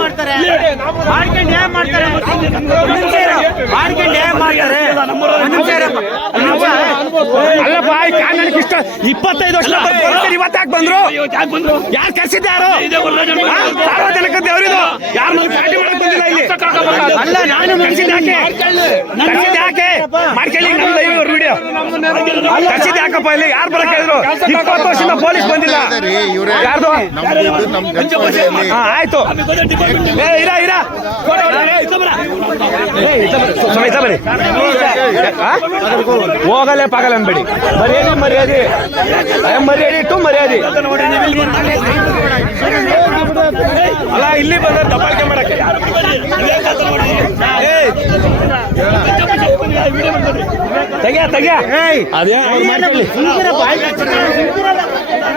ಮಾಡ್ತಾರೆ? ಮಾಡ್ಕೊಂಡು ಏನ್ ಮಾಡ್ತಾರೆ. ಮಾಡ್ಕೊಂಡು ಏನ್ ಮಾಡ್ತಾರೆ. ಅಲ್ಲಪ್ಪ ಕಾಂಗ್ರೆಸ್ ಇಷ್ಟ. ಇಪ್ಪತ್ತೈದು ವರ್ಷ ಇವತ್ತಾಕ್ ಬಂದ್ರು? ಯಾರು ಕರ್ಸಿದ್ದ ಯಾರು? ಆ? ಸಾರ್ವಜನಿಕ ದೇವರಿದು. ಯಾರು ಪಾರ್ಟಿ ಮಾಡಕ್ ಬಂದಿಲ್ಲ ಇಲ್ಲಿ? ಅಲ್ಲ ನಾನು ಕರ್ಸಿದ್ ಯಾಕೆ? ಕರ್ಸಿದ್ ಯಾಕೆ? ಮಾಡ್ಕೊಳ್ಳಿ ವಿಡಿಯೋ ಕರ್ಸಿದ್ ಯಾಕಪ್ಪ ಇಲ್ಲಿ ಯಾರು ಬರಕ್ ಹೇಳಿದ್ರು? ಇಪ್ಪತ್ತು ವರ್ಷದಿಂದ ಪೊಲೀಸ್ ಬಂದಿಲ್ಲ. ಯಾರ್ದು? ಆಯ್ತು. ಏ ಇರ ಇರ. ಹೋಗಲೇ ಪಾಗಲ್ಲ ಅನ್ಬೇಡಿ. ಮರ್ಯಾದೆ ಮರ್ಯಾದೆ. ಮರ್ಯಾದೆ ಇಟ್ಟು ಮರ್ಯಾದೆ. ಅಲ್ಲ ಇಲ್ಲಿ ಬಂದ ತೆಗ್ಯ ತೆಗೆ ಅದೇ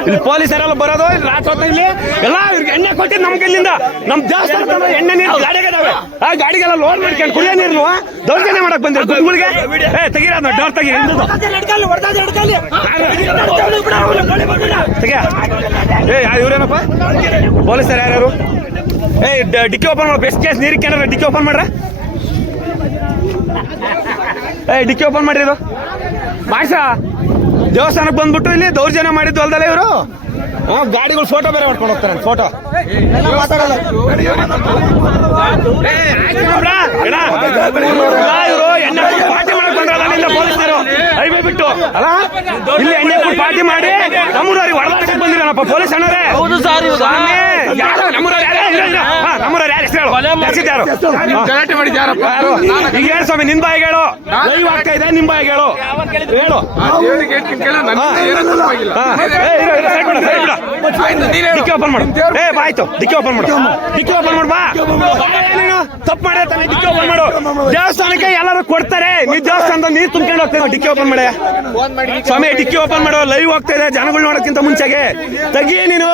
ಇಲ್ಲಿ ಪೊಲೀಸರೆಲ್ಲ ಬರೋದು? ಇಲ್ಲಿ ರಾತ್ರಿ ಹೊತ್ತು ಇಲ್ಲಿ ಎಲ್ಲ ಇವ್ರಿಗೆ ಎಣ್ಣೆ ಕೊಟ್ಟಿದ್ದು ನಮ್ಗೆ ಇಲ್ಲಿಂದ. ನಮ್ ದೇವಸ್ಥಾನ ಎಣ್ಣೆ ನೀರು ಗಾಡಿಗಳಿದಾವೆ ಆ ಗಾಡಿಗೆಲ್ಲ ಲೋಡ್ ಮಾಡ್ಕೊಂಡು ಕುಡಿಯೋ ನೀರು ದೌರ್ಜನ್ಯ ಮಾಡಕ್ ಬಂದಿರೋ ಗುಡ್ಗಳಿಗೆ ಏ ತೆಗೀರ ಡೋರ್ ತೆಗಿ. ತೆಗ್ಯ ಏ ಇವ್ರೇನಪ್ಪ? ಪೊಲೀಸರು ಯಾರ್ಯಾರು? ಏ ಡಿಕ್ಕಿ ಓಪನ್ ಮಾಡ. ಬೆಸ್ಟ್ ಕೇಸ್ ನೀರಿಗೆ ಕೇನಾರ ಡಿಕ್ಕಿ ಓಪನ್ ಮಾಡ್ರ? ಏ ಡಿಕ್ಕಿ ಓಪನ್ ಮಾಡ್ರಿ ಇದು ಮಾಡ್ಸ ದೇವಸ್ಥಾನಕ್ಕೆ ಬಂದ್ಬಿಟ್ಟು ಇಲ್ಲಿ ದೌರ್ಜನ್ಯ ಮಾಡಿದ್ದು ಅಲ್ದಲ್ಲ ಇವರು? ಗಾಡಿಗಳು ಫೋಟೋ ಬೇರೆ ಮಾಡ್ಕೊಂಡು ಹೋಗ್ತಾರೆ ಫೋಟೋ ಇವರು ಎಣ್ಣೆ ಪಾರ್ಟಿ ಮಾಡಕ್ ಬಂದ್ರಲ್ಲ ಅಲ್ಲಿಂದ ಪೊಲೀಸರು ಹೈವೇ ಬಿಟ್ಟು ಅಲ್ಲ ಇಲ್ಲಿ ಎಣ್ಣೆ ಪಾರ್ಟಿ ಮಾಡಿ ನಮ್ಮೂರವ್ರಿಗೆ ಒಳಗಾಟಕ್ಕೆ ಬಂದಿರನಪ್ಪ ಪೊಲೀಸ್ ಅಣ್ಣರೇ ಹೌದು ಸರ್ ಯಾರು ನಮ್ಮೂರವ್ರು ಯಾರು ಇರ, ಇರ. ಹಾ, ನಮ್ಮೂರವ್ರು ಯಾರು ಗಲಾಟೆ ಮಾಡಿದ್ ಯಾರು? ಈಗ ಹೇಳು ಸ್ವಾಮಿ ನಿನ್ ಬಾಯಿಗೆ ಹೇಳು. ಲೈವ್ ಆಗ್ತಾ ಇದೆ ನಿನ್ ಬಾಯಿಗೆ ಹೇಳು. ಹೇಳು. ಡಿಕ್ಕಿ ಓಪನ್ ಮಾಡು. ಏ ಬಾಯ್ತು ಡಿಕ್ಕಿ ಓಪನ್ ಮಾಡು. ಡಿಕ್ಕಿ ಓಪನ್ ಮಾಡು ಬಾ. ನೀನು ತಪ್ಪು ಮಾಡಿ ತಾನೆ ಡಿಕ್ಕಿ ಓಪನ್ ಮಾಡು. ದೇವಸ್ಥಾನಕ್ಕೆ ಎಲ್ಲರೂ ಕೊಡ್ತಾರೆ. ನೀ ದೇವಸ್ಥಾನದ ನೀರು ತುಂಬ್ಕೊಂಡು ಹೋಗ್ತೇವೆ ಡಿಕ್ಕಿ ಓಪನ್ ಮಾಡಿ. ಸ್ವಾಮಿ ಡಿಕ್ಕಿ ಓಪನ್ ಮಾಡೋ ಲೈವ್ ಹೋಗ್ತಾ ಇದೆ. ಜನಗಳು ನೋಡೋಕ್ಕಿಂತ ಮುಂಚೆಗೆ. ತೆಗಿ ನೀನು.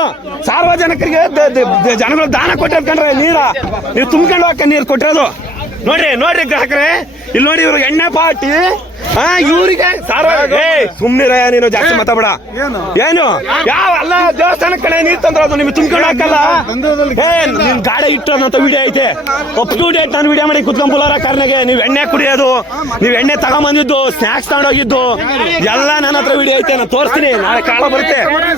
ಸಾರ್ವಜನಿಕರಿಗೆ ಜನಗಳು ದಾನ ಕೊಟ್ಟಿರ್ಕೊಂಡ್ರೆ ನೀರ. ನೀವು ತುಂಬ್ಕೊಂಡು ಹೋಗಕ್ಕೆ ನೀರು ಕೊಟ್ಟಿರೋದು. ನೋಡ್ರಿ ನೋಡ್ರಿ ಗ್ರಾಹಕರೇ. ಇಲ್ಲಿ ನೋಡಿ ಇವ್ರಿಗೆ ಎಣ್ಣೆ ಪಾಟಿ ಹಾ ಇವ್ರಿಗೆ ಸುಮ್ನಿರ ನೀನು ಜಾಸ್ತಿ ಮಾತಾಡ ಏನು? ಯಾವ ಅಲ್ಲ ದೇವಸ್ಥಾನ ಕಡೆ ನೀರ್ ತಂದ್ರದು ನಿಮ್ಗೆ ತುಂಬಿಕೊಂಡು ಹಾಕಲ್ಲ? ಏ ನಿನ್ ಗಾಡಿ ಇಟ್ಟಂತ ವಿಡಿಯೋ ಐತೆ. ಅಪ್ ಟು ಡೇಟ್ ನಾನು ವಿಡಿಯೋ ಮಾಡಿ ಕುತ್ಕೊಂಡ್ ಬುಲಾರ ಕಾರ್ನಾಗೆ ನೀವು ಎಣ್ಣೆ ಕುಡಿಯೋದು ನೀವು ಎಣ್ಣೆ ತಗೊಂಬಂದಿದ್ದು ಸ್ನಾಕ್ಸ್ ತಗೊಂಡೋಗಿದ್ದು ಎಲ್ಲ ನನ್ನ ಹತ್ರ ವಿಡಿಯೋ ಐತೆ ನಾನು ತೋರಿಸ್ತೀನಿ. ನಾಳೆ ಕಾಲ ಬರುತ್ತೆ.